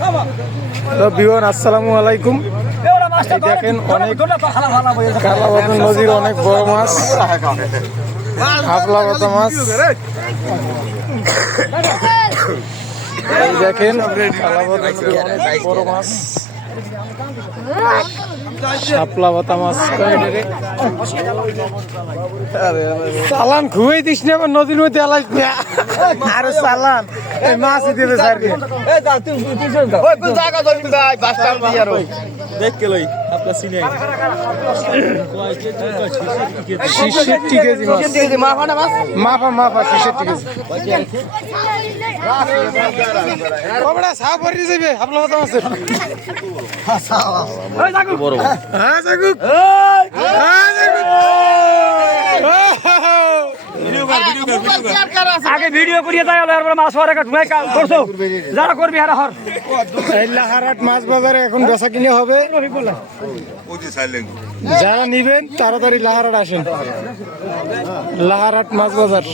Hello viewer, আসসালামু আলাইকুম। এই দেখেন অনেক কালাবাদন নদীর অনেক বড় মাছ, হাফলা পাতা মাছ। এই দেখেন কালাবাদন নদীর অনেক বড় মাছ, শাপলা পাতা মাছ। চালান খুবই দিস না, আবার নদীর মধ্যে আলাইস না। আরে চালান মাছ দিবে স্যার মাফা মাফা 66 কেজি। কবড়া সাপ ভরি যাবে হাফলা পাতা মাছের। আগে ভিডিও করিয়ে তাই মাছ হওয়ার করছো যারা করবি হারা হর। লাহারাট মাছ বাজারে এখন বেচা কিনে হবে। যারা নিবেন তাড়াতাড়ি লাহারাট আসেন। লাহারাট মাছ বাজার।